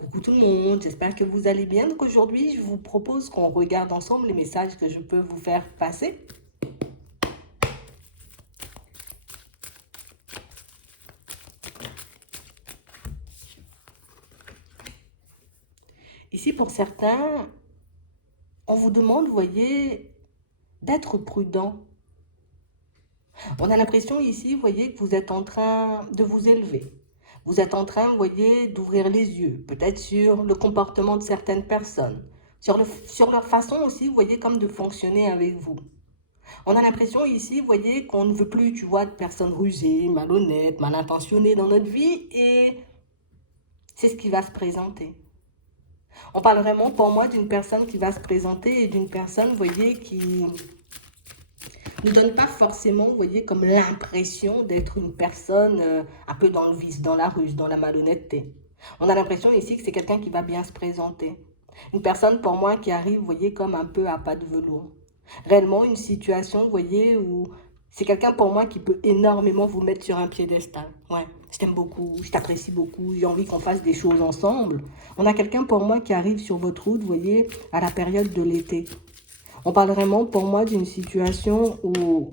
Coucou tout le monde, j'espère que vous allez bien. Donc aujourd'hui, je vous propose qu'on regarde ensemble les messages que je peux vous faire passer. Ici, pour certains, on vous demande, vous voyez, d'être prudent. On a l'impression ici, vous voyez, que vous êtes en train de vous élever. Vous êtes en train, vous voyez, d'ouvrir les yeux, peut-être sur le comportement de certaines personnes, sur leur façon aussi, vous voyez, comme de fonctionner avec vous. On a l'impression ici, vous voyez, qu'on ne veut plus, tu vois, de personnes rusées, malhonnêtes, mal intentionnées dans notre vie et c'est ce qui va se présenter. On parle vraiment pour moi d'une personne qui va se présenter et d'une personne, vous voyez, qui ne donne pas forcément, vous voyez, comme l'impression d'être une personne un peu dans le vice, dans la ruse, dans la malhonnêteté. On a l'impression ici que c'est quelqu'un qui va bien se présenter. Une personne pour moi qui arrive, vous voyez, comme un peu à pas de velours. Réellement une situation, vous voyez, où c'est quelqu'un pour moi qui peut énormément vous mettre sur un piédestal. Ouais, je t'aime beaucoup, je t'apprécie beaucoup, j'ai envie qu'on fasse des choses ensemble. On a quelqu'un pour moi qui arrive sur votre route, vous voyez, à la période de l'été. On parle vraiment pour moi d'une situation où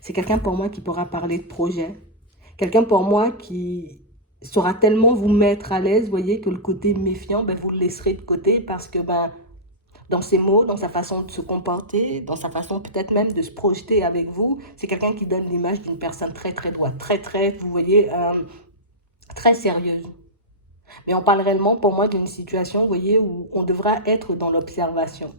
c'est quelqu'un pour moi qui pourra parler de projet. Quelqu'un pour moi qui saura tellement vous mettre à l'aise, vous voyez, que le côté méfiant, ben, vous le laisserez de côté parce que ben, dans ses mots, dans sa façon de se comporter, dans sa façon peut-être même de se projeter avec vous, c'est quelqu'un qui donne l'image d'une personne très très droite, très très, vous voyez, très sérieuse. Mais on parle réellement pour moi d'une situation, vous voyez, où on devra être dans l'observation.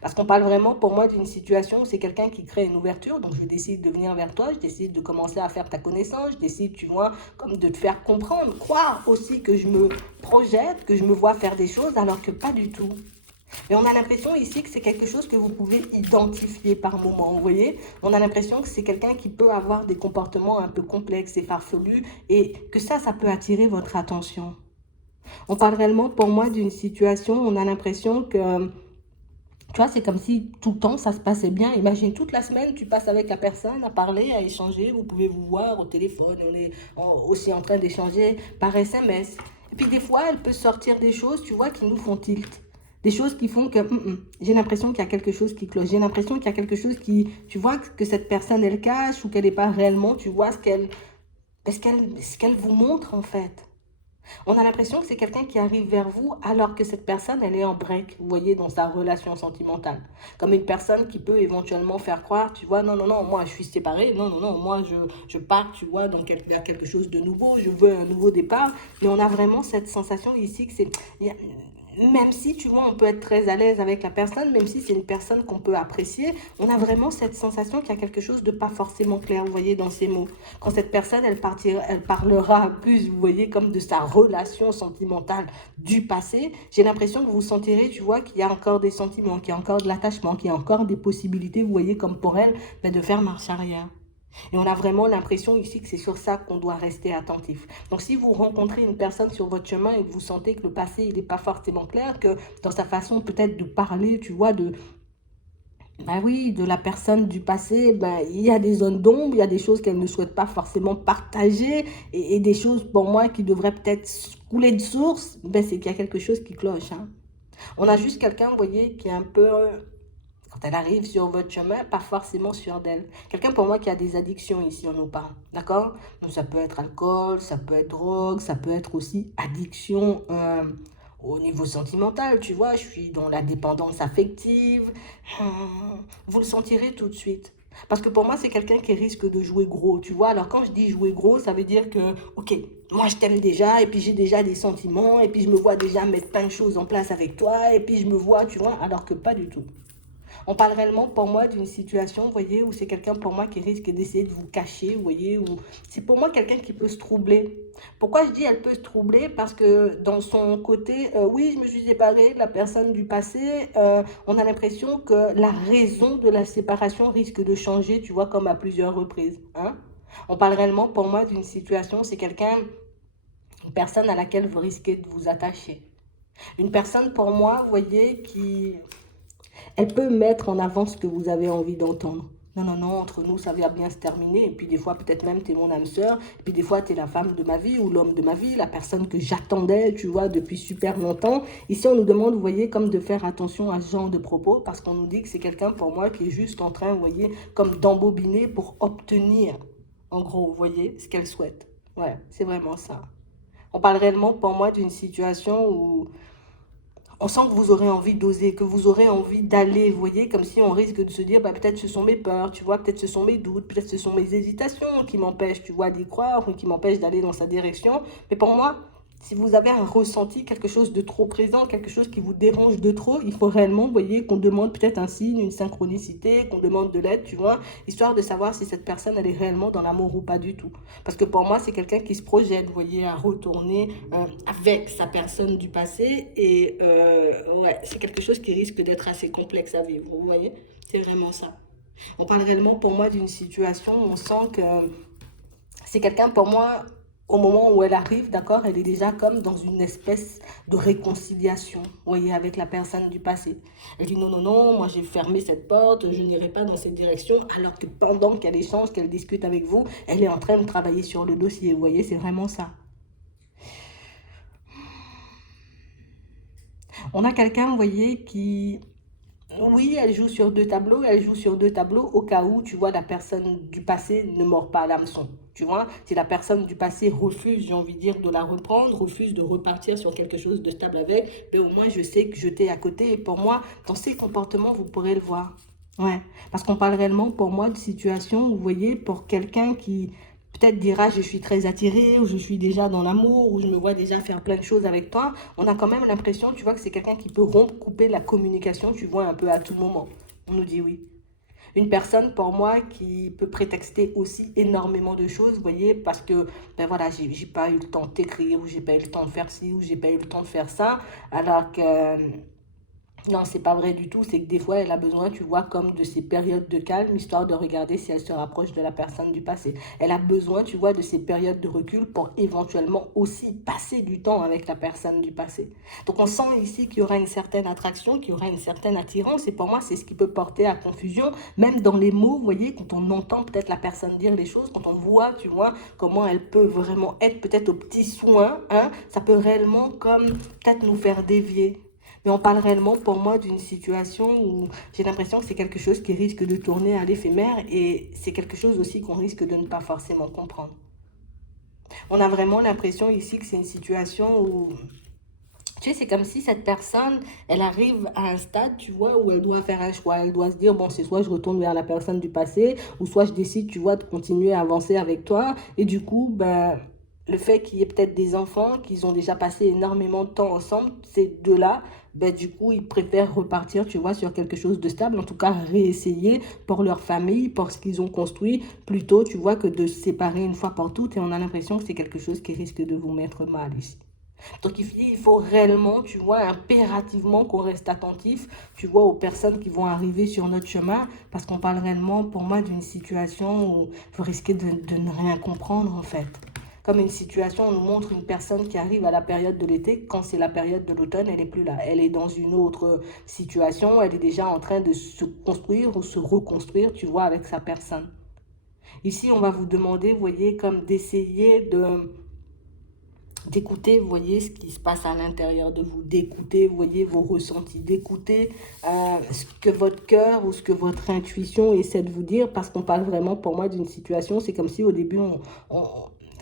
Parce qu'on parle vraiment pour moi d'une situation où c'est quelqu'un qui crée une ouverture, donc je décide de venir vers toi, je décide de commencer à faire ta connaissance, je décide, tu vois, comme de te faire comprendre, croire aussi que je me projette, que je me vois faire des choses alors que pas du tout. Mais on a l'impression ici que c'est quelque chose que vous pouvez identifier par moment, vous voyez. On a l'impression que c'est quelqu'un qui peut avoir des comportements un peu complexes et farfelus et que ça peut attirer votre attention. On parle réellement pour moi d'une situation, on a l'impression que tu vois, c'est comme si tout le temps ça se passait bien. Imagine toute la semaine, tu passes avec la personne à parler, à échanger. Vous pouvez vous voir au téléphone. On est aussi en train d'échanger par SMS. Et puis des fois, elle peut sortir des choses, tu vois, qui nous font tilt. Des choses qui font que j'ai l'impression qu'il y a quelque chose qui cloche. J'ai l'impression qu'il y a quelque chose qui, tu vois, que cette personne, elle cache ou qu'elle n'est pas réellement, tu vois, ce qu'elle vous montre en fait. On a l'impression que c'est quelqu'un qui arrive vers vous alors que cette personne, elle est en break, vous voyez, dans sa relation sentimentale. Comme une personne qui peut éventuellement faire croire, tu vois, non, non, non, moi je suis séparée, non, non, non, moi je pars, tu vois, vers quelque chose de nouveau, je veux un nouveau départ. Mais on a vraiment cette sensation ici que c'est, même si, tu vois, on peut être très à l'aise avec la personne, même si c'est une personne qu'on peut apprécier, on a vraiment cette sensation qu'il y a quelque chose de pas forcément clair, vous voyez, dans ses mots. Quand cette personne, elle parlera plus, vous voyez, comme de sa relation sentimentale du passé, j'ai l'impression que vous sentirez, tu vois, qu'il y a encore des sentiments, qu'il y a encore de l'attachement, qu'il y a encore des possibilités, vous voyez, comme pour elle, mais de faire marche arrière. Et on a vraiment l'impression ici que c'est sur ça qu'on doit rester attentif. Donc si vous rencontrez une personne sur votre chemin et que vous sentez que le passé, il n'est pas forcément clair, que dans sa façon peut-être de parler, tu vois, ben oui, de la personne du passé, ben, il y a des zones d'ombre, il y a des choses qu'elle ne souhaite pas forcément partager et des choses pour moi qui devraient peut-être couler de source, ben, c'est qu'il y a quelque chose qui cloche. Hein. On a juste quelqu'un, vous voyez, qui est un peu, quand elle arrive sur votre chemin, pas forcément sûr d'elle. Quelqu'un pour moi qui a des addictions ici, on nous parle, d'accord? Donc ça peut être alcool, ça peut être drogue, ça peut être aussi addiction au niveau sentimental, tu vois, je suis dans la dépendance affective. Vous le sentirez tout de suite. Parce que pour moi, c'est quelqu'un qui risque de jouer gros, tu vois. Alors quand je dis jouer gros, ça veut dire que, ok, moi je t'aime déjà, et puis j'ai déjà des sentiments, et puis je me vois déjà mettre plein de choses en place avec toi, et puis je me vois, tu vois, alors que pas du tout. On parle réellement pour moi d'une situation, vous voyez, où c'est quelqu'un pour moi qui risque d'essayer de vous cacher, vous voyez, ou c'est pour moi quelqu'un qui peut se troubler. Pourquoi je dis elle peut se troubler? Parce que dans son côté, oui, je me suis séparée de la personne du passé, on a l'impression que la raison de la séparation risque de changer, tu vois, comme à plusieurs reprises. Hein? On parle réellement pour moi d'une situation, c'est quelqu'un, une personne à laquelle vous risquez de vous attacher. Une personne pour moi, vous voyez, qui elle peut mettre en avant ce que vous avez envie d'entendre. Non, non, non, entre nous, ça va bien se terminer. Et puis des fois, peut-être même, tu es mon âme sœur. Et puis des fois, tu es la femme de ma vie ou l'homme de ma vie, la personne que j'attendais, tu vois, depuis super longtemps. Ici, on nous demande, vous voyez, comme de faire attention à ce genre de propos parce qu'on nous dit que c'est quelqu'un, pour moi, qui est juste en train, vous voyez, comme d'embobiner pour obtenir, en gros, vous voyez, ce qu'elle souhaite. Ouais, c'est vraiment ça. On parle réellement, pour moi, d'une situation où on sent que vous aurez envie d'oser, que vous aurez envie d'aller, vous voyez, comme si on risque de se dire, bah, peut-être ce sont mes peurs, tu vois, peut-être ce sont mes doutes, peut-être ce sont mes hésitations qui m'empêchent, tu vois, d'y croire ou qui m'empêchent d'aller dans sa direction. Mais pour moi, si vous avez un ressenti, quelque chose de trop présent, quelque chose qui vous dérange de trop, il faut réellement, vous voyez, qu'on demande peut-être un signe, une synchronicité, qu'on demande de l'aide, tu vois, histoire de savoir si cette personne, elle est réellement dans l'amour ou pas du tout. Parce que pour moi, c'est quelqu'un qui se projette, vous voyez, à retourner avec sa personne du passé. Et ouais, c'est quelque chose qui risque d'être assez complexe à vivre, vous voyez. C'est vraiment ça. On parle réellement pour moi d'une situation où on sent que c'est quelqu'un pour moi, au moment où elle arrive, d'accord, elle est déjà comme dans une espèce de réconciliation, vous voyez, avec la personne du passé. Elle dit non, non, non, moi j'ai fermé cette porte, je n'irai pas dans cette direction, alors que pendant qu'elle échange, qu'elle discute avec vous, elle est en train de travailler sur le dossier, vous voyez, c'est vraiment ça. On a quelqu'un, vous voyez, qui oui, elle joue sur deux tableaux, elle joue sur deux tableaux au cas où, tu vois, la personne du passé ne mord pas à l'hameçon. Tu vois, si la personne du passé refuse, j'ai envie de dire, de la reprendre, refuse de repartir sur quelque chose de stable avec, mais au moins je sais que je t'ai à côté. Et pour moi, dans ces comportements, vous pourrez le voir. Ouais, parce qu'on parle réellement pour moi de situation, vous voyez, pour quelqu'un qui peut-être dira je suis très attiré, ou je suis déjà dans l'amour, ou je me vois déjà faire plein de choses avec toi. On a quand même l'impression, tu vois, que c'est quelqu'un qui peut rompre, couper la communication, tu vois, un peu à tout moment. On nous dit oui. Une personne, pour moi, qui peut prétexter aussi énormément de choses, vous voyez, parce que, ben voilà, j'ai pas eu le temps de t'écrire, ou j'ai pas eu le temps de faire ci, ou j'ai pas eu le temps de faire ça, alors que non, c'est pas vrai du tout. C'est que des fois, elle a besoin, tu vois, comme de ces périodes de calme, histoire de regarder si elle se rapproche de la personne du passé. Elle a besoin, tu vois, de ces périodes de recul pour éventuellement aussi passer du temps avec la personne du passé. Donc, on sent ici qu'il y aura une certaine attraction, qu'il y aura une certaine attirance. Et pour moi, c'est ce qui peut porter à confusion, même dans les mots, vous voyez, quand on entend peut-être la personne dire les choses, quand on voit, tu vois, comment elle peut vraiment être peut-être aux petits soins, hein, ça peut réellement comme peut-être nous faire dévier. Mais on parle réellement pour moi d'une situation où j'ai l'impression que c'est quelque chose qui risque de tourner à l'éphémère et c'est quelque chose aussi qu'on risque de ne pas forcément comprendre. On a vraiment l'impression ici que c'est une situation où, tu sais, c'est comme si cette personne, elle arrive à un stade, tu vois, où elle doit faire un choix. Elle doit se dire, bon, c'est soit je retourne vers la personne du passé, ou soit je décide, tu vois, de continuer à avancer avec toi. Et du coup, ben, le fait qu'il y ait peut-être des enfants, qu'ils ont déjà passé énormément de temps ensemble, ces deux-là, ben, du coup, ils préfèrent repartir, tu vois, sur quelque chose de stable, en tout cas réessayer pour leur famille, pour ce qu'ils ont construit, plutôt, tu vois, que de se séparer une fois pour toutes. Et on a l'impression que c'est quelque chose qui risque de vous mettre mal ici. Donc il faut réellement, tu vois, impérativement qu'on reste attentif, tu vois, aux personnes qui vont arriver sur notre chemin, parce qu'on parle réellement, pour moi, d'une situation où vous risquez de ne rien comprendre, en fait. Comme une situation, on nous montre une personne qui arrive à la période de l'été, quand c'est la période de l'automne, elle n'est plus là. Elle est dans une autre situation, elle est déjà en train de se construire ou se reconstruire, tu vois, avec sa personne. Ici, on va vous demander, vous voyez, comme d'essayer d'écouter, vous voyez, ce qui se passe à l'intérieur de vous, d'écouter, vous voyez, vos ressentis, d'écouter ce que votre cœur ou ce que votre intuition essaie de vous dire, parce qu'on parle vraiment, pour moi, d'une situation, c'est comme si au début, on,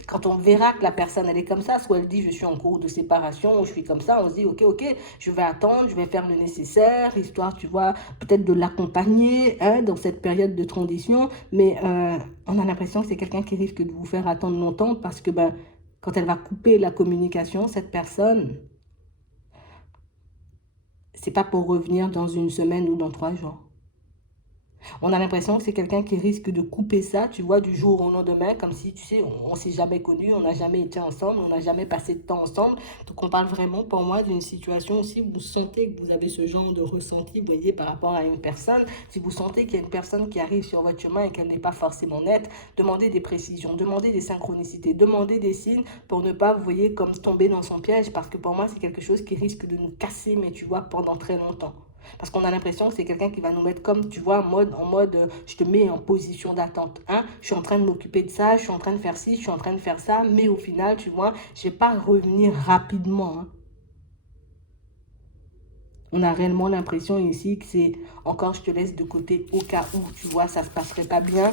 quand on verra que la personne, elle est comme ça, soit elle dit, je suis en cours de séparation, ou je suis comme ça, on se dit, ok, ok, je vais attendre, je vais faire le nécessaire, histoire, tu vois, peut-être de l'accompagner hein, dans cette période de transition, mais on a l'impression que c'est quelqu'un qui risque de vous faire attendre longtemps, parce que, ben, quand elle va couper la communication, cette personne, c'est pas pour revenir dans une semaine ou dans 3 jours. On a l'impression que c'est quelqu'un qui risque de couper ça, tu vois, du jour au lendemain, comme si, tu sais, on s'est jamais connus, on n'a jamais été ensemble, on n'a jamais passé de temps ensemble. Donc, on parle vraiment, pour moi, d'une situation aussi où vous sentez que vous avez ce genre de ressenti, vous voyez, par rapport à une personne. Si vous sentez qu'il y a une personne qui arrive sur votre chemin et qu'elle n'est pas forcément nette, demandez des précisions, demandez des synchronicités, demandez des signes pour ne pas, vous voyez, comme tomber dans son piège, parce que pour moi, c'est quelque chose qui risque de nous casser, mais tu vois, pendant très longtemps. Parce qu'on a l'impression que c'est quelqu'un qui va nous mettre comme, tu vois, en mode je te mets en position d'attente. Hein? Je suis en train de m'occuper de ça, je suis en train de faire ci, je suis en train de faire ça, mais au final, tu vois, je ne vais pas revenir rapidement. Hein. On a réellement l'impression ici que c'est encore je te laisse de côté au cas où, tu vois, ça ne se passerait pas bien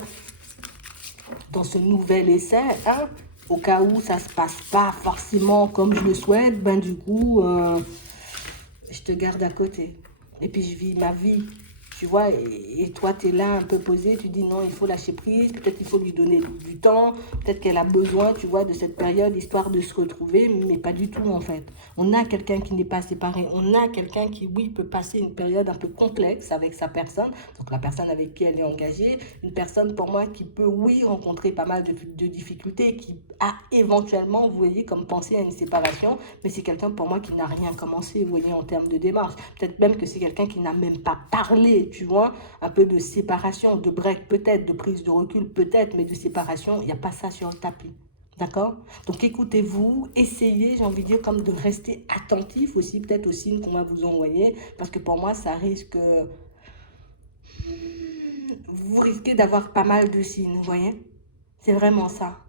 dans ce nouvel essai. Hein? Au cas où ça ne se passe pas forcément comme je le souhaite, ben du coup, je te garde à côté. Et puis je vis ma vie, tu vois, et toi tu es là un peu posé, tu dis non, il faut lâcher prise, peut-être il faut lui donner du temps, peut-être qu'elle a besoin, tu vois, de cette période histoire de se retrouver, mais pas du tout en fait. On a quelqu'un qui n'est pas séparé, on a quelqu'un qui, oui, peut passer une période un peu complexe avec sa personne, donc la personne avec qui elle est engagée, une personne pour moi qui peut, oui, rencontrer pas mal de difficultés, qui a éventuellement, vous voyez, comme penser à une séparation, mais c'est quelqu'un pour moi qui n'a rien commencé, vous voyez, en termes de démarche. Peut-être même que c'est quelqu'un qui n'a même pas parlé, tu vois, un peu de séparation, de break peut-être, de prise de recul peut-être, mais de séparation, il n'y a pas ça sur le tapis. D'accord? Donc écoutez-vous, essayez, j'ai envie de dire, comme de rester attentif aussi, peut-être aux signes qu'on va vous envoyer, parce que pour moi, ça risque... Vous risquez d'avoir pas mal de signes, vous voyez? C'est vraiment ça.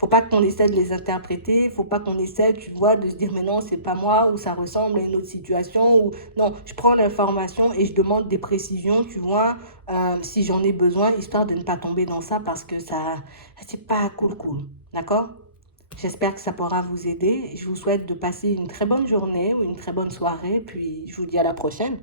Faut pas qu'on essaie de les interpréter, faut pas qu'on essaie, tu vois, de se dire mais non, c'est pas moi, ou ça ressemble à une autre situation, ou non, je prends l'information et je demande des précisions, tu vois, si j'en ai besoin, histoire de ne pas tomber dans ça parce que ça, c'est pas cool, d'accord? J'espère que ça pourra vous aider. Je vous souhaite de passer une très bonne journée ou une très bonne soirée, puis je vous dis à la prochaine.